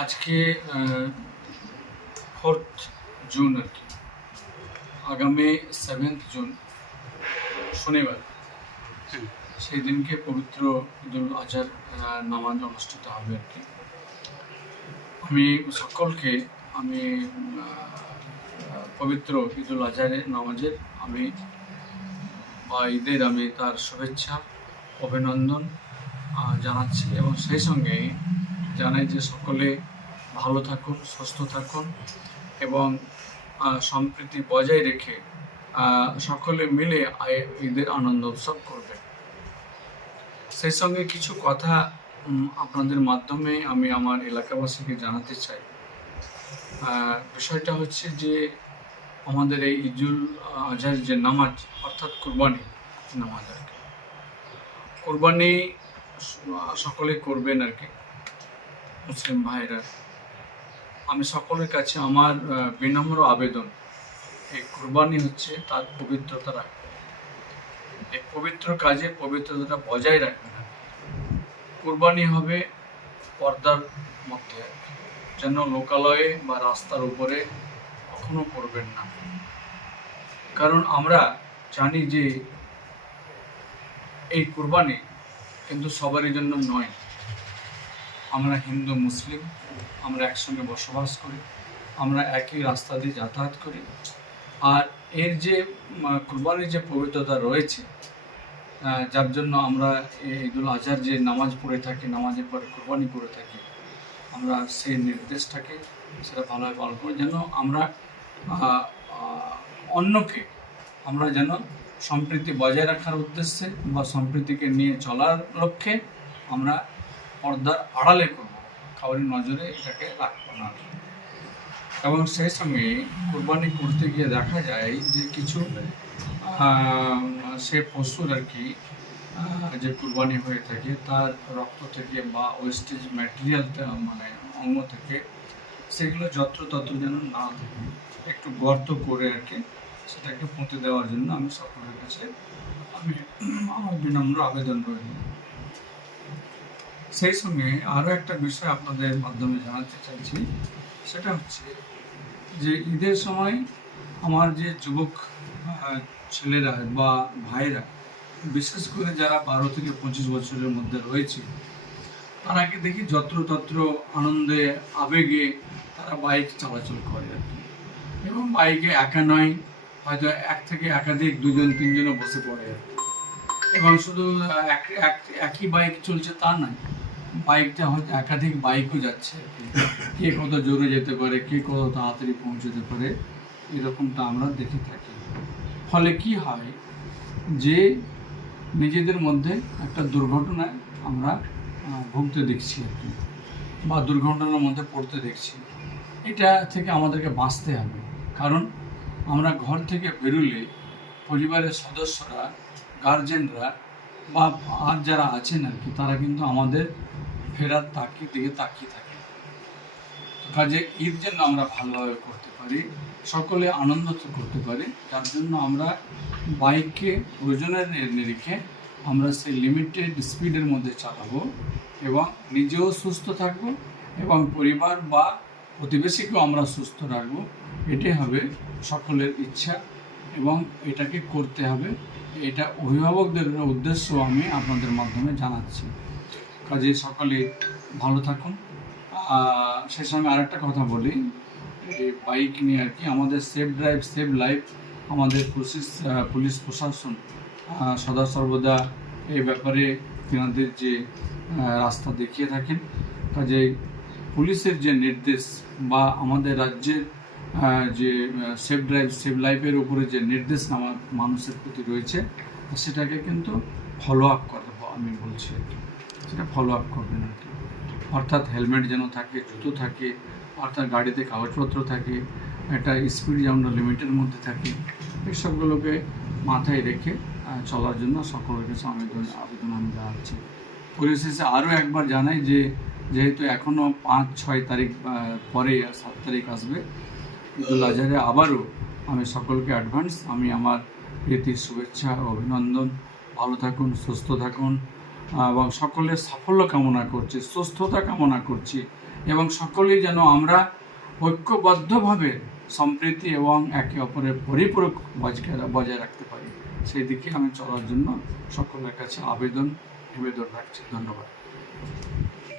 আজকে 4th June আর কি, আগামী 7th জুন শনিবার, সেই দিনকে পবিত্র ঈদুল আজহার নামাজ অনুষ্ঠিত হবে আর কি। আমি সকলকে পবিত্র ঈদুল আজহারের নামাজের বা ঈদের তার শুভেচ্ছা অভিনন্দন জানাচ্ছি, এবং সেই সঙ্গে জানাই যে সকলে ভালো থাকুন, সুস্থ থাকুন এবং সম্প্রীতি বজায় রেখে সকলে মিলে ঈদের আনন্দ উৎসব করবে। সেই সঙ্গে কিছু কথা আপনাদের মাধ্যমে আমি আমার এলাকাবাসীকে জানাতে চাই। বিষয়টা হচ্ছে যে আমাদের এই ঈদুল আজহার যে নামাজ, অর্থাৎ কুরবানি নামাজ আর কি, কুরবানি সকলে করবেন আর কি মুসলিম ভাইরা। আমি সকলের কাছে আমার বিনম্র আবেদন, এই কুরবানি হচ্ছে তার পবিত্রতা রাখবে, এই পবিত্র কাজে পবিত্রতা বজায় রাখবে না। কুরবানি হবে পর্দার মধ্যে, যেন লোকালয়ে বা রাস্তার উপরে কখনো করবেন না। কারণ আমরা জানি যে এই কুরবানি কিন্তু সবারই জন্য নয়। আমরা হিন্দু মুসলিম, আমরা একসঙ্গে বসবাস করি, আমরা একই রাস্তা দিয়ে যাতায়াত করি, আর এর যে কুরবানির যে পবিত্রতা রয়েছে, যার জন্য আমরা ঈদুল আজহার যে নামাজ পড়ে থাকি, নামাজের পরে কুরবানি করে থাকি, আমরা সেই নির্দেশটাকে সেটা ভালোভাবে পালন করি, যেন আমরা অন্যকে আমরা যেন সম্প্রীতি বজায় রাখার উদ্দেশ্যে বা সম্প্রীতিকে নিয়ে চলার লক্ষ্যে আমরা পর্দার আড়ালে করব, কাউরি নজরে এটাকে রাখবো না। এবং সেই সঙ্গে কুরবানি করতে গিয়ে দেখা যায় যে কিছু সে পশুর আর কি যে কুরবানি হয়ে থাকে, তার রক্ত থেকে বা ওয়েস্টেজ ম্যাটেরিয়াল মানে অঙ্গ থেকে সেগুলো যত্রতত্র যেন না থাকে, একটু গর্ত করে আর কি সেটাকে পুঁতে দেওয়ার জন্য আমি সকলের কাছে আমার বিনম্র আবেদন রইল। সেই সঙ্গে আরও একটা বিষয় আপনাদের মাধ্যমে জানাতে চাইছি, সেটা হচ্ছে যে ঈদের সময় আমার যে যুবক ছেলেরা বা ভাইরা, বিশেষ করে যারা 12 থেকে 25 বছরের মধ্যে রয়েছে, তারাকে দেখি যত্রতত্র আনন্দে আবেগে তারা বাইক চলাচল করে আর কি। এবং বাইকে একা নয়, হয়তো এক থেকে একাধিক 2জন 3জনও বসে পড়ে আর কি। এবং শুধু একই বাইক চলছে তা নয়, বাইকটা হয়তো একাধিক বাইকও যাচ্ছে, কে কত জোরে যেতে পারে, কে কত তাড়াতাড়ি পৌঁছতে পারে, এরকমটা আমরা দেখে থাকি। ফলে কি হয় যে নিজেদের মধ্যে একটা দুর্ঘটনায় আমরা ভুগতে দেখছি আর কি, বা দুর্ঘটনার মধ্যে পড়তে দেখছি। এটা থেকে আমাদেরকে বাঁচতে হবে, কারণ আমরা ঘর থেকে বেরোলে পরিবারের সদস্যরা, গার্জেনরা বা আর যারা আছেন আর কি, তারা কিন্তু আমাদের ফেরার দিকে তাকিয়ে থাকে। কাজে ঈদ যেন আমরা ভালোভাবে করতে পারি, সকলে আনন্দ করতে পারি, যার জন্য আমরা বাইককে প্রয়োজনের নিরিখে আমরা সেই লিমিটেড স্পিডের মধ্যে চালাবো এবং নিজেও সুস্থ থাকবো এবং পরিবার বা প্রতিবেশীকেও আমরা সুস্থ রাখবো। এটাই হবে সকলের ইচ্ছা এবং এটাকে করতে হবে। এটা অভিভাবকদের উদ্দেশ্য আমি আপনাদের মাধ্যমে জানাচ্ছি। কাজে সকলে ভালো থাকুন। সেই সঙ্গে আরেকটা কথা বলি, এই বাইক নিয়ে আর কি, আমাদের সেফ ড্রাইভ সেভ লাইফ, আমাদের পুলিশ প্রশাসন সদা সর্বদা এই ব্যাপারে তেনাদের যে রাস্তা দেখিয়ে থাকেন। কাজে পুলিশের যে নির্দেশ বা আমাদের রাজ্যের যে সেফ ড্রাইভ সেভ লাইফের উপরে যে নির্দেশ আমার মানুষের প্রতি রয়েছে, সেটাকে কিন্তু ফলো আপ করতে আমি বলছি আর কি, সেটা ফলো আপ করবেন আর কি। অর্থাৎ হেলমেট যেন থাকে, জুতো থাকে, অর্থাৎ গাড়িতে কাগজপত্র থাকে, একটা স্পিড যেন লিমিটের মধ্যে থাকে, এইসবগুলোকে মাথায় রেখে চলার জন্য সকলের কাছে আবেদন আমি জানাচ্ছি। পরিশেষে আরও একবার জানাই যে যেহেতু এখনও 5-6 তারিখ পরে 7 তারিখ আসবে ঈদুল আজহারে, আবারও আমি সকলকে অ্যাডভান্স আমার প্রীতির শুভেচ্ছা অভিনন্দন। ভালো থাকুন, সুস্থ থাকুন এবং সকলের সাফল্য কামনা করছি, সুস্থতা কামনা করছি এবং সকলেই যেন আমরা ঐক্যবদ্ধভাবে সম্প্রীতি এবং একে অপরের পরিপূরক বজায় রাখতে পারি, সেই দিকে আমি চলার জন্য সকলের কাছে নিবেদন রাখছি। ধন্যবাদ।